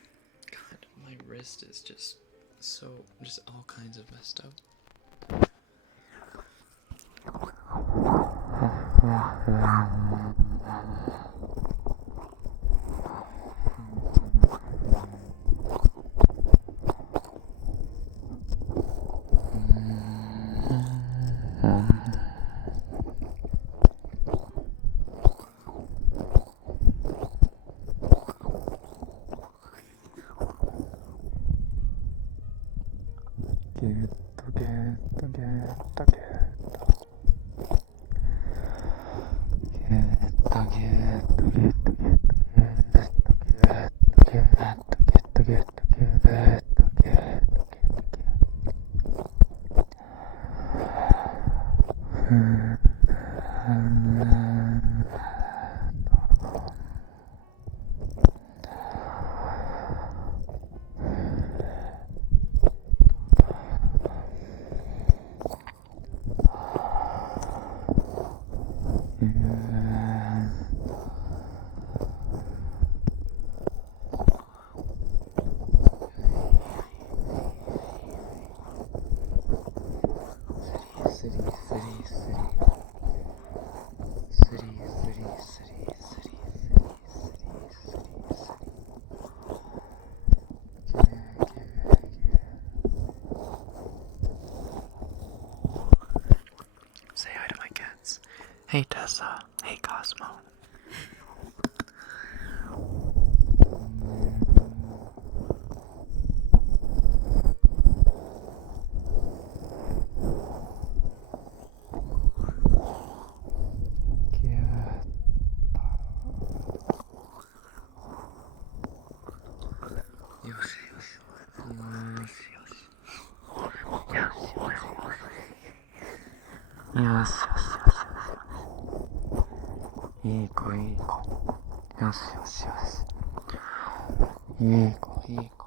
God, my wrist is just all kinds of messed up. Say hi to my cats. Hey Tessa. Hey Cosmo.いい子いい子。よしよしよし。いい子いい子。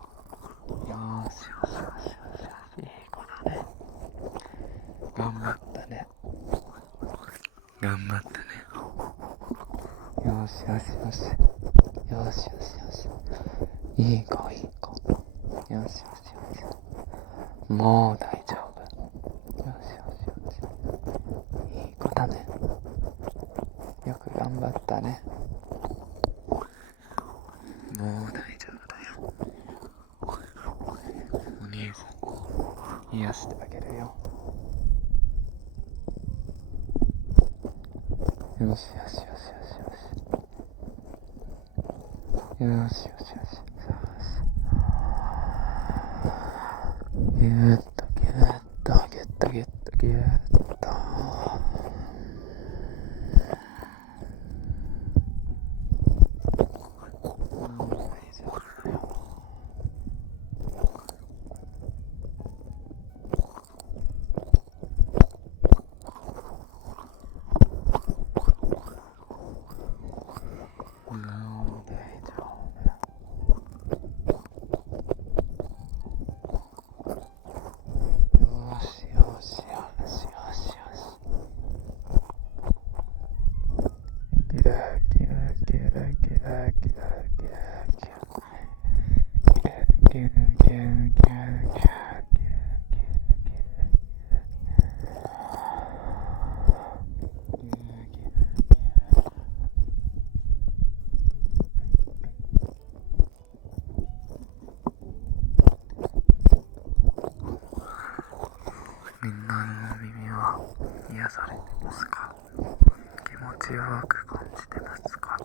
よしよしよしよし。いい子だね。頑張ったね。頑張ったね。よしよしよし。よしよしよし。いい子いい子。よしよしよし。もう大丈夫。よしよしよし。いい子だね。よく頑張ったね。もう大丈夫だよ。お兄さん癒してあげるよ。よしよしよしよしよし。よしよしよし。ゲットゲット。みんなの耳は癒されてますか？気持ちよく感じてますか？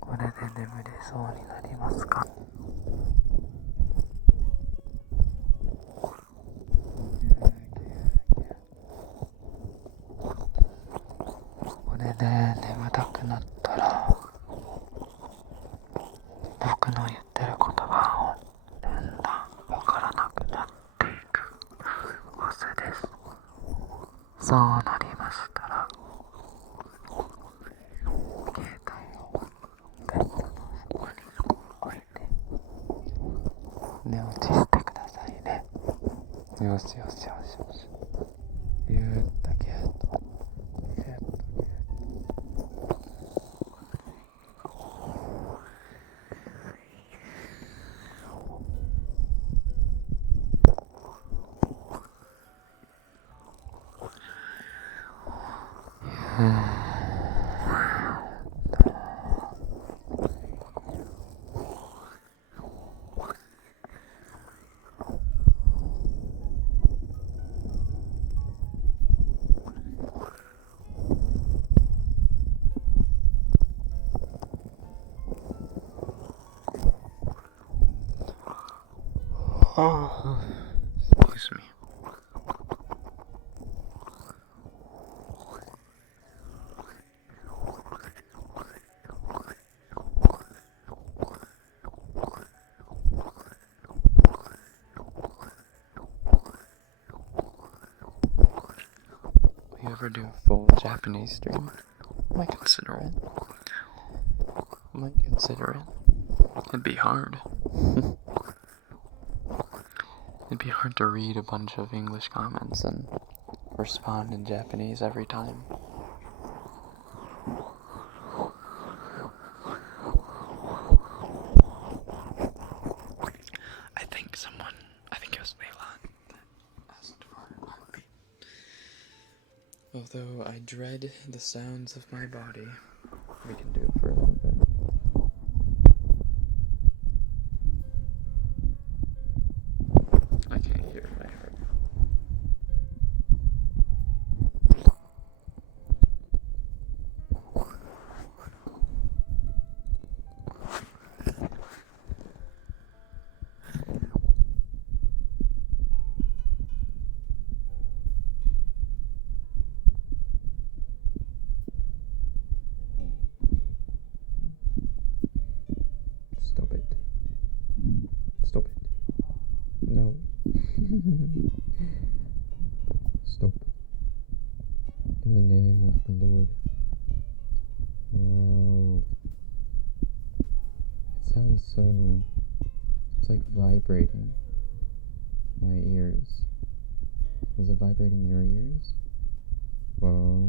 これで眠れそうになりますか？これで眠たくなったら僕の言ってる言葉をだんだんわからなくなっていくはずです。そうなりましたら携帯をベッドの下に置いて寝落ちしてくださいね。よしよしよしよし。ゆったけとゆったけ。Excuse me. You ever do a full Japanese stream? Might consider it. It'd be hard. It'd be hard to read a bunch of English comments and respond in Japanese every time. I think it was Leila that asked for heartbeat. Although I dread the sounds of my body, we can do it for a little bit. I can't hear my heart. Stop it. Stop it. No. Stop. In the name of the Lord. Oh. It sounds so... It's like vibrating my ears. Is it vibrating your ears? Whoa.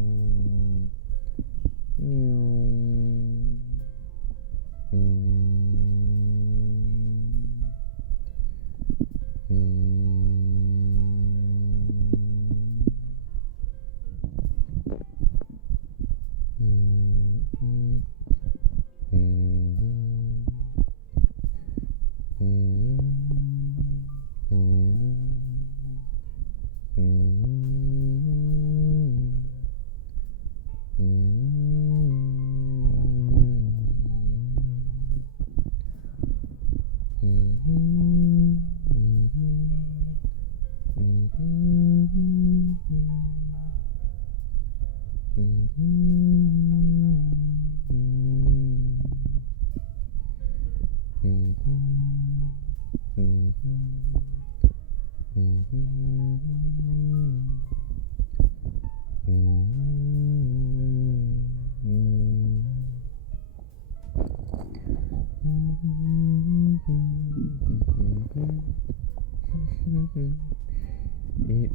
Eat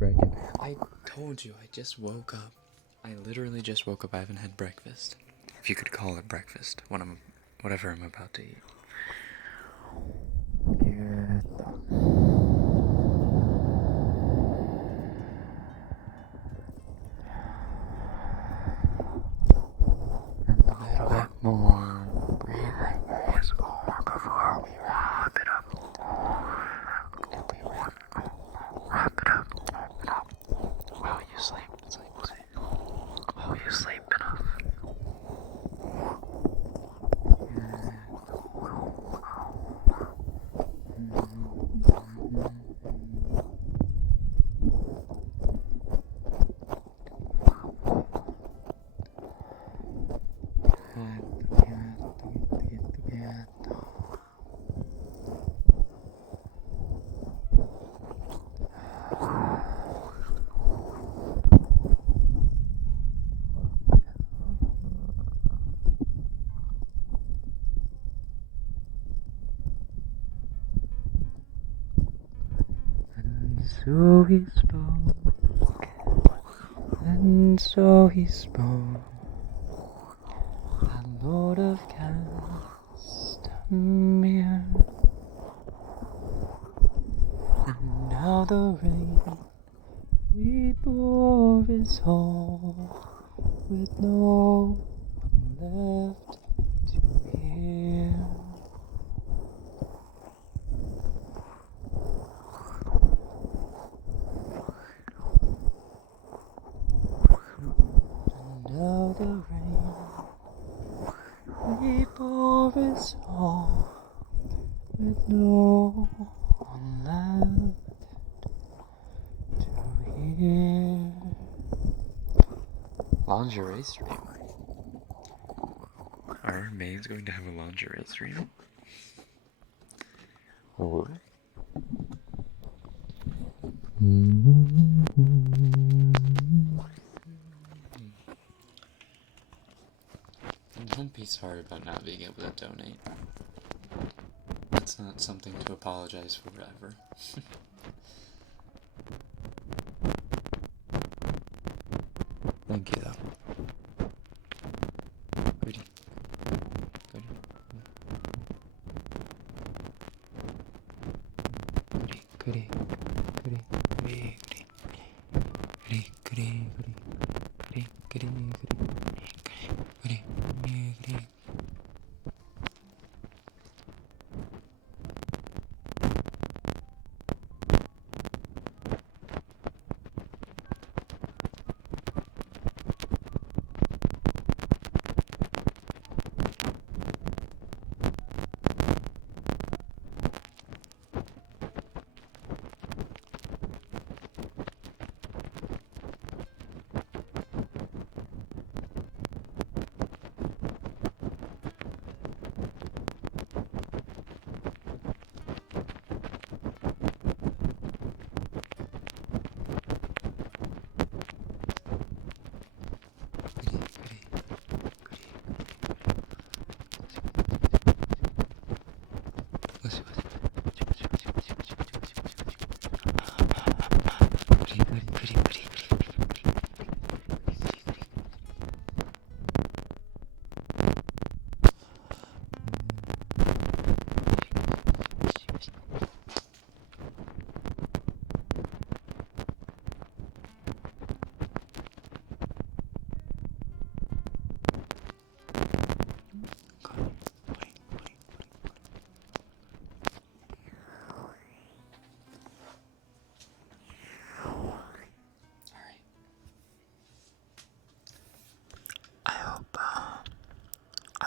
Rekken. I told you, I just woke up. I literally just woke up. I haven't had breakfast. If you could call it breakfast. Whatever I'm about to eat. And a little bit more breathing is more before we wrap it up. And we wrap it up. Will you sleep? Will you sleep enough? So he spoke, and so he spoke, the Lord of Castamere. And now the rain we bore is whole, with no one left to hear. Now the rain we bore is all, with no one left to hear. Lingerie stream. Are maids going to have a lingerie stream? Or? Don't be sorry about not being able to donate. That's not something to apologize for ever. Thank you, though. Goody. Goody. Goody. Goody. Goody. Goody. Goody. Goody. Goody. Goody. Goody. Goody.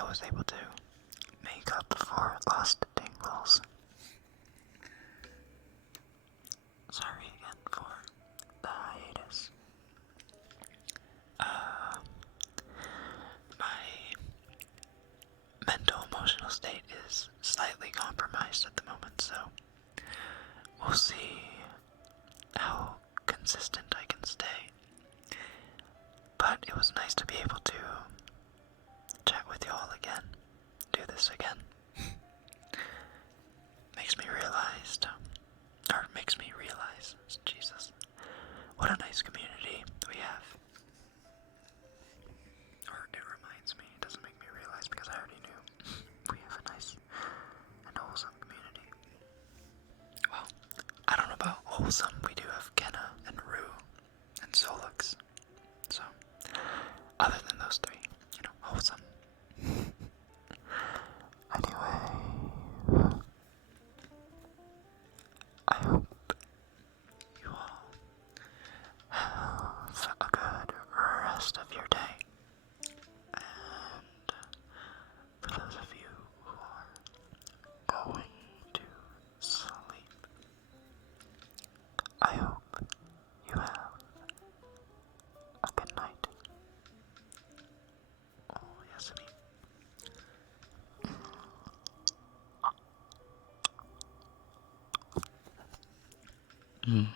Was able to make up for lost tingles. Sorry again for the hiatus. My mental emotional state is slightly compromised at the moment, so we'll see consistent, I can stay. But it was nice to be able to chat with y'all again, do this again. Makes me realize, Jesus, what a nice community we have. Or it reminds me, it doesn't make me realize because I already knew. We have a nice and wholesome community. Well, I don't know about wholesome, we do have Kenna and Rue and Solux. So, other than those three, wholesome. Anyway, I hope you all have a good rest of your day. And for those of you who are going to sleep, I hope you have a good night. Oh, yes, me.